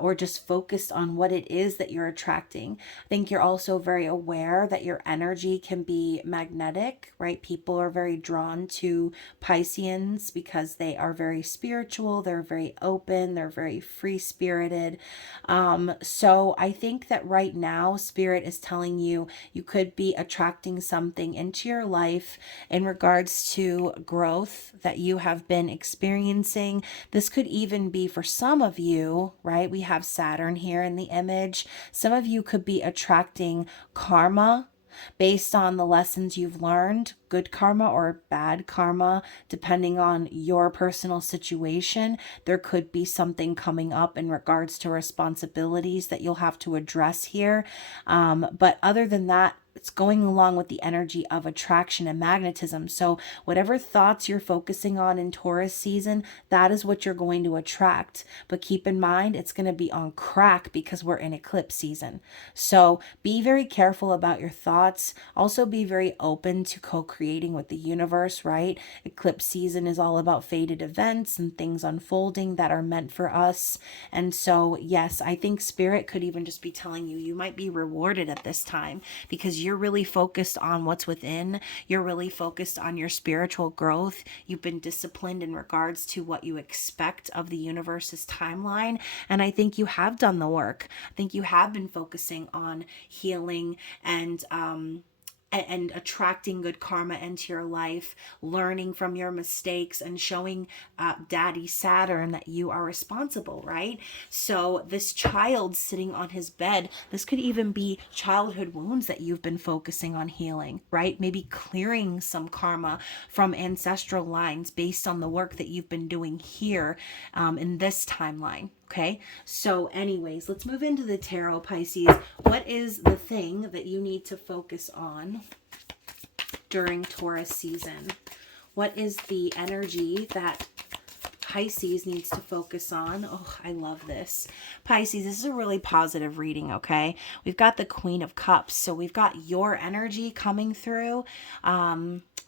or just focused on what it is that you're attracting. I think you're also very aware that your energy can be magnetic, right? People are very drawn to Pisceans because they are very spiritual, they're very open, they're very free-spirited. So I think that right now, Spirit is telling you, you could be attracting something into your life in regards to growth that you have been experiencing. This could even be for some of you, right? We have Saturn here in the image. Some of you could be attracting karma, based on the lessons you've learned, good karma or bad karma, depending on your personal situation. There could be something coming up in regards to responsibilities that you'll have to address here. But other than that, it's going along with the energy of attraction and magnetism. So whatever thoughts you're focusing on in Taurus season, that is what you're going to attract. But keep in mind, it's going to be on crack because we're in eclipse season. So be very careful about your thoughts. Also be very open to co-creating with the universe, right? Eclipse season is all about fated events and things unfolding that are meant for us. And so, yes, I think spirit could even just be telling you, you might be rewarded at this time because you're really focused on what's within. You're really focused on your spiritual growth. You've been disciplined in regards to what you expect of the universe's timeline. And I think you have done the work. I think you have been focusing on healing and attracting good karma into your life, learning from your mistakes and showing Daddy Saturn that you are responsible, right? So this child sitting on his bed, this could even be childhood wounds that you've been focusing on healing, right? Maybe clearing some karma from ancestral lines based on the work that you've been doing here in this timeline. Okay, so anyways, let's move into the tarot, Pisces. What is the thing that you need to focus on during Taurus season? What is the energy that Pisces needs to focus on? Oh, I love this. Pisces, this is a really positive reading, okay? We've got the Queen of Cups, so we've got your energy coming through.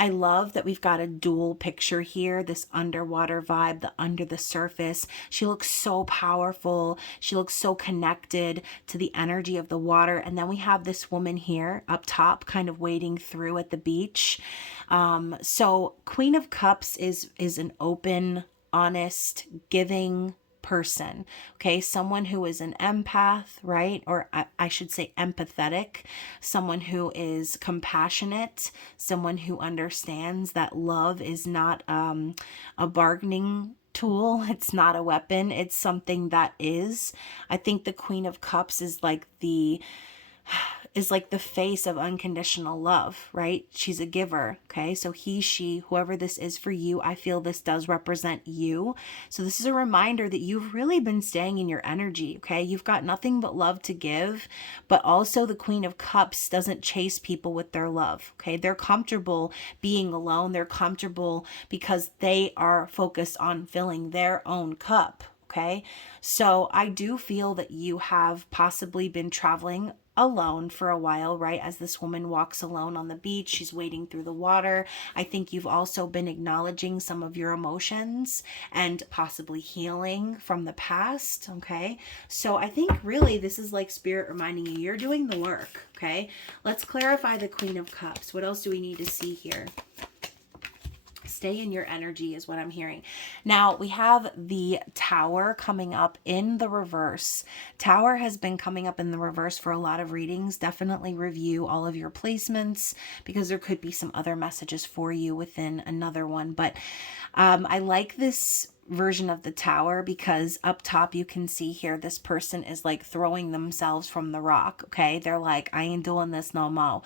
I love that we've got a dual picture here, this underwater vibe, the under the surface. She looks so powerful. She looks so connected to the energy of the water. And then we have this woman here up top kind of wading through at the beach. So Queen of Cups is an open, honest, giving person, okay? Someone who is an empath, right? Or I should say empathetic, someone who is compassionate, someone who understands that love is not a bargaining tool. It's not a weapon. It's something that is. I think the Queen of Cups is like the face of unconditional love, right? She's a giver, okay? So he, she, whoever this is for you, I feel this does represent you. So this is a reminder that you've really been staying in your energy, okay? You've got nothing but love to give, but also the Queen of Cups doesn't chase people with their love, okay? They're comfortable being alone. They're comfortable because they are focused on filling their own cup, okay? So I do feel that you have possibly been traveling alone for a while, right? As this woman walks alone on the beach, she's wading through the water. I think you've also been acknowledging some of your emotions and possibly healing from the past, okay? So I think really this is like spirit reminding you, you're doing the work, okay? Let's clarify the Queen of Cups. What else do we need to see here? Stay in your energy is what I'm hearing. Now we have the Tower coming up in the reverse. Tower has been coming up in the reverse for a lot of readings. Definitely review all of your placements because there could be some other messages for you within another one. But I like this version of the Tower because up top you can see here this person is like throwing themselves from the rock, okay? They're like, I ain't doing this no more.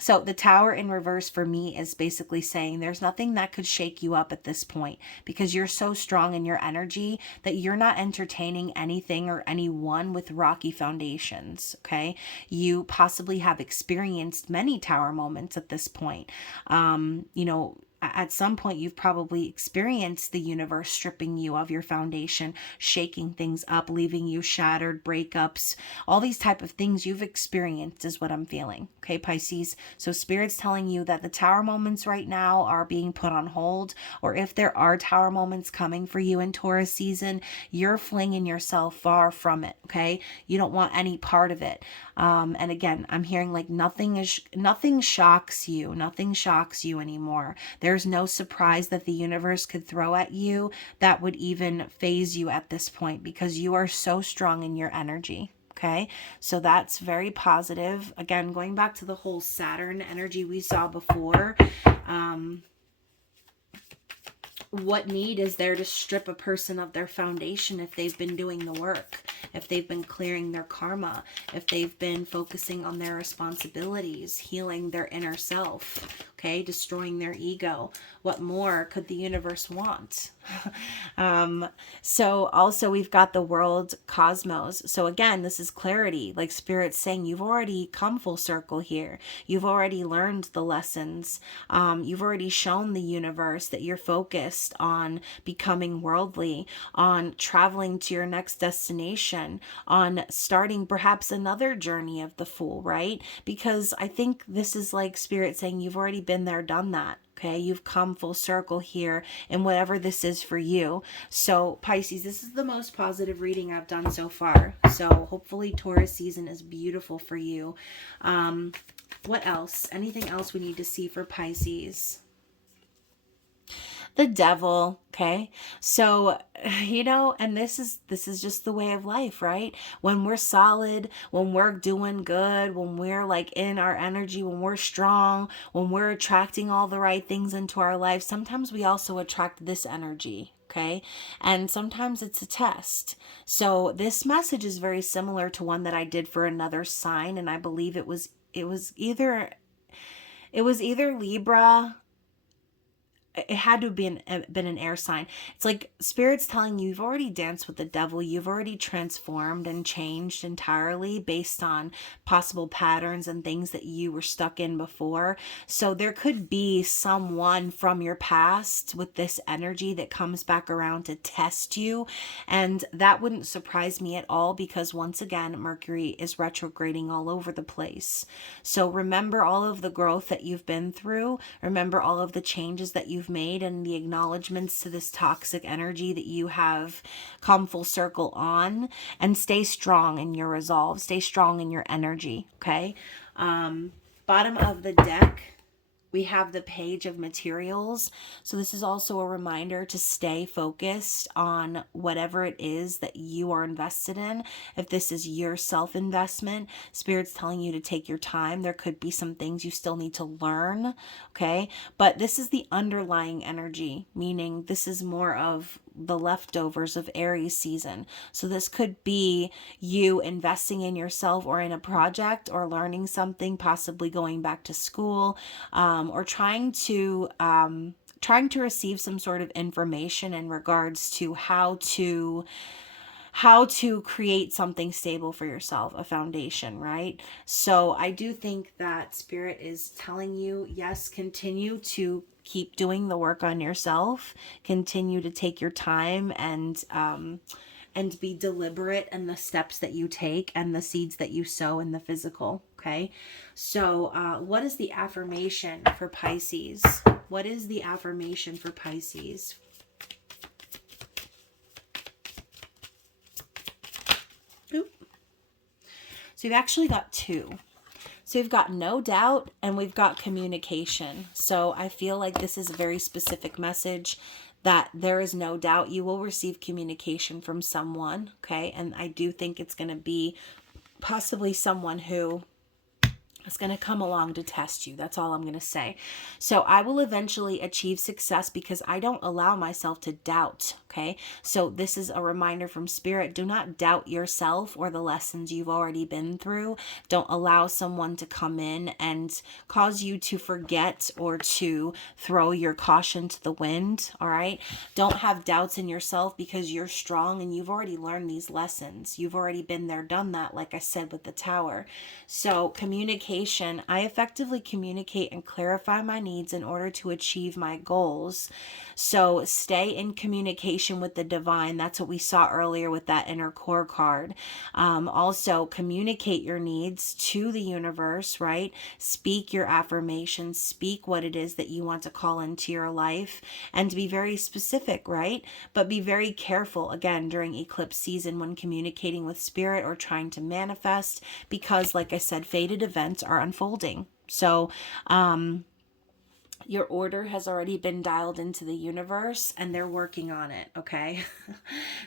So the Tower in reverse for me is basically saying there's nothing that could shake you up at this point because you're so strong in your energy that you're not entertaining anything or anyone with rocky foundations, okay? You possibly have experienced many Tower moments at this point. At some point you've probably experienced the universe stripping you of your foundation, shaking things up, leaving you shattered, breakups, all these type of things you've experienced is what I'm feeling. Okay, Pisces. So Spirit's telling you that the Tower moments right now are being put on hold, or if there are Tower moments coming for you in Taurus season, you're flinging yourself far from it. Okay. You don't want any part of it. And again, I'm hearing like nothing shocks you. Nothing shocks you anymore. There's no surprise that the universe could throw at you that would even phase you at this point because you are so strong in your energy. Okay, so that's very positive. Again, going back to the whole Saturn energy we saw before, what need is there to strip a person of their foundation if they've been doing the work, if they've been clearing their karma, if they've been focusing on their responsibilities, healing their inner self, okay, destroying their ego? What more could the universe want? So also we've got the world cosmos. So again, this is clarity, like Spirit's saying, you've already come full circle here. You've already learned the lessons. You've already shown the universe that you're focused on becoming worldly, on traveling to your next destination, on starting perhaps another journey of the Fool, right? Because I think this is like Spirit saying you've already been there, done that. Okay, you've come full circle here in whatever this is for you. So Pisces, this is the most positive reading I've done so far. So hopefully Taurus season is beautiful for you. What else? Anything else we need to see for Pisces? The Devil. Okay, so and this is just the way of life, right? When we're solid, when we're doing good, when we're like in our energy, when we're strong, when we're attracting all the right things into our life, sometimes we also attract this energy. Okay, and sometimes it's a test. So this message is very similar to one that I did for another sign, and I believe it was either Libra. It had to have been an air sign. It's like Spirit's telling you, you've already danced with the devil. You've already transformed and changed entirely based on possible patterns and things that you were stuck in before. So there could be someone from your past with this energy that comes back around to test you. And that wouldn't surprise me at all, because once again, Mercury is retrograding all over the place. So remember all of the growth that you've been through. Remember all of the changes that you've made and the acknowledgments to this toxic energy that you have come full circle on, and stay strong in your resolve, stay strong in your energy. Okay. Bottom of the deck, we have the Page of Materials. So this is also a reminder to stay focused on whatever it is that you are invested in. If this is your self-investment, Spirit's telling you to take your time. There could be some things you still need to learn, okay? But this is the underlying energy, meaning this is more of the leftovers of Aries season. So this could be you investing in yourself or in a project or learning something, possibly going back to school, or trying to receive some sort of information in regards to how to create something stable for yourself, a foundation, right? So I do think that Spirit is telling you, yes, continue to keep doing the work on yourself, continue to take your time and be deliberate in the steps that you take and the seeds that you sow in the physical. Okay. So what is the affirmation for Pisces? What is the affirmation for Pisces? Oop. So you've actually got two. So we've got no doubt and we've got communication. So I feel like this is a very specific message that there is no doubt you will receive communication from someone, okay? And I do think it's going to be possibly someone who is going to come along to test you. That's all I'm going to say. So I will eventually achieve success because I don't allow myself to doubt, okay? So this is a reminder from Spirit. Do not doubt yourself or the lessons you've already been through. Don't allow someone to come in and cause you to forget or to throw your caution to the wind, all right? Don't have doubts in yourself because you're strong and you've already learned these lessons. You've already been there, done that, like I said with the Tower. So communication. I effectively communicate and clarify my needs in order to achieve my goals. So stay in communication with the divine. That's what we saw earlier with that inner core card. Also, communicate your needs to the universe, right? Speak your affirmations. Speak what it is that you want to call into your life, and be very specific, right? But be very careful, again, during eclipse season when communicating with Spirit or trying to manifest, because, like I said, fated events are unfolding. So, your order has already been dialed into the universe and they're working on it, okay?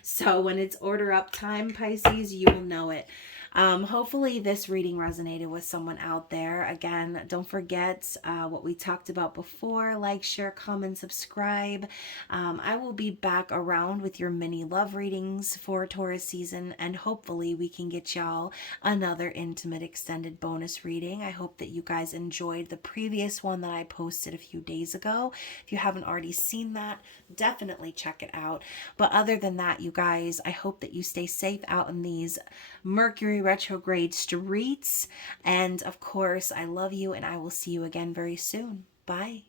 So when it's order up time, Pisces, you will know it. Hopefully this reading resonated with someone out there. Again, don't forget what we talked about before. Like, share, comment, subscribe. I will be back around with your mini love readings for Taurus season, and hopefully we can get y'all another intimate extended bonus reading. I hope that you guys enjoyed the previous one that I posted a few days ago. If you haven't already seen that, definitely check it out. But other than that, you guys, I hope that you stay safe out in these Mercury retrograde streets. And of course, I love you, and I will see you again very soon. Bye.